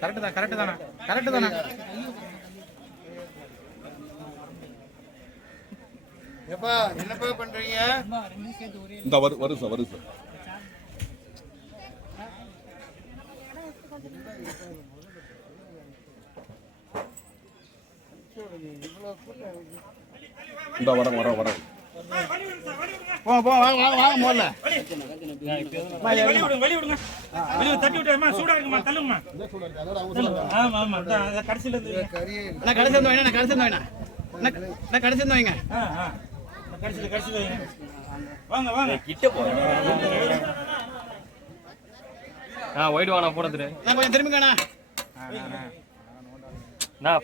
Correct தானே எப்பா என்னப்பா பண்றீங்க? இந்த வரும் சார் இந்த வரேன் வாங்க முதல்ல வழி விடுங்க தட்டி விட்டுமா சூடா இருக்குமா தள்ளுங்கம்மா. ஆமா ஆமா கடைசியில கடைசி வைங்க கடைசியில வைங்க. வாங்க கிட்ட போங்க. ஒயிட் வாங்க போன் எடுத்துரு. கொஞ்சம் திரும்பிங்கண்ணா.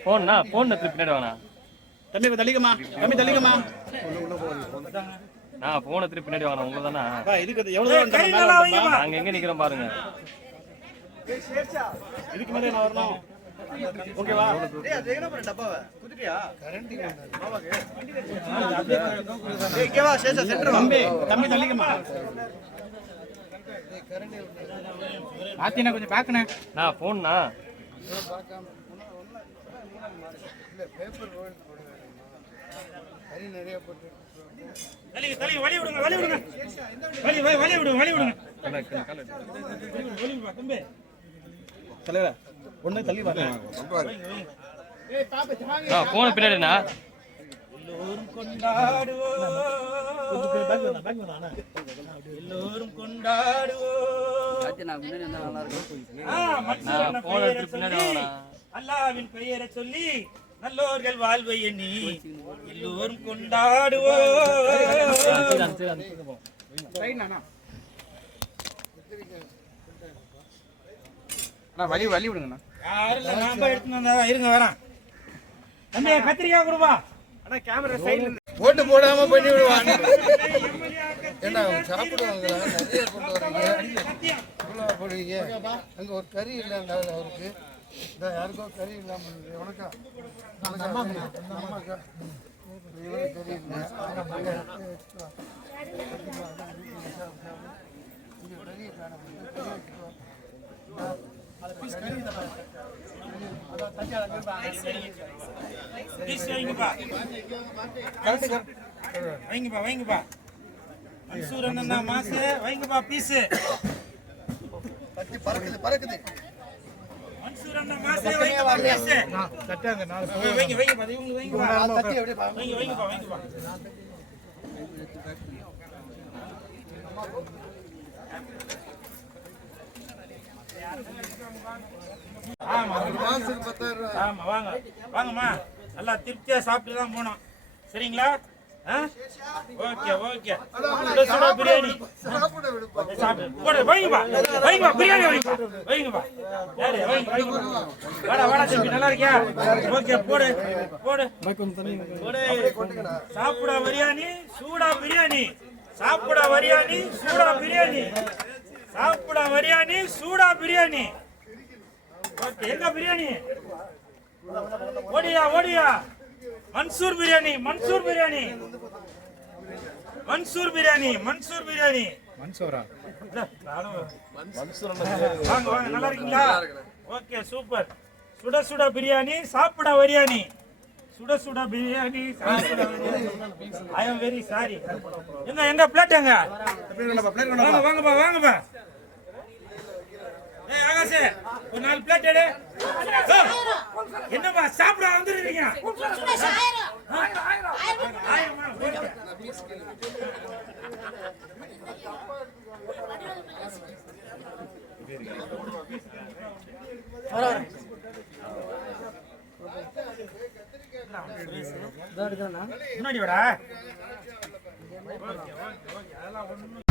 போன் எடுத்து பின்னாடி வாங்க. தம்பி தள்ளிக்கமா. போன் எடுத்து பின்னாடி வாங்க. உங்க தானே இதுக்கு எவ்வளவு நாங்க எங்க நிக்கிறோம் பாருங்க. இதுக்கு மேல நான் வரணும். ஓகேவா? டப்பாவை குதிட்டியா? தம்பி தள்ளிக்கமா. ஆத்தினா கொஞ்சம் பாக்கணே. போன்னா நிறைய போட்டு வழி விடுங்க. தம்பி தலைவா ஒண்ணு தள்ளி பாருங்க. போன பின்னாடினா எல்லோரும் கொண்டாடுவோம். அல்லாஹ்வின் பெயரை சொல்லி நல்லோர்கள் வாழ்வை எண்ணி எல்லோரும் கொண்டாடுவோம். வழி விடுங்கண்ணா. இருங்க வரேன். தம்பி கத்திரிக்காய் கொடுப்பா. ஓட்டு போடாம பண்ணி விடுவாங்க. என்ன சாப்பிடுவாங்களா? நிறைய கொண்டு வரீங்க. போடுவீங்க. அங்க ஒரு கறி இல்லைங்க அவருக்கு. யாருக்கோ கறி இல்லாம உனக்கா கறி வைங்கப்பா மன்சூர் அண்ணா மாசு வைங்கப்பா பீஸ் பறக்குது மன்சூர் அண்ணா மாசு வைங்கப்பா பீஸ் தட்டாங்க வைங்கப்பா இவங்க வைங்கப்பா ஆமா மாசத்துக்கு 10,000. ஆமா வாங்கம்மா நல்லா திருப்தியா சாப்பிட்டு தான் போனோம். சரிங்களா? ஓகே சுடா பிரியாணி வைங்கப்பா பிரியாணி வைங்கப்பா. வாடா தம்பி நல்லா இருக்கியா? ஓகே போடு சாப்பிட பிரியாணி சூடா பிரியாணி சாப்பிட பிரியாணி சூடா பிரியாணி. ஓகே எங்க பிரியாணி? ஓடியா மன்சூர் பிரியாணி மன்சூரா வாங்க நல்லா இருக்கீங்களா? Okay super. சுட பிரியாணி சாப்பிட பிரியாணி ஐ அம் வெரி சாரி. எங்க பிளேட் எங்க? வாங்கப்பா ஆகாசே ஒரு 4 பிளேட் எடு. என்னப்பா சாப்பிட வந்துருக்கீங்க? முன்னாடி வாடா. அதெல்லாம் ஒண்ணும்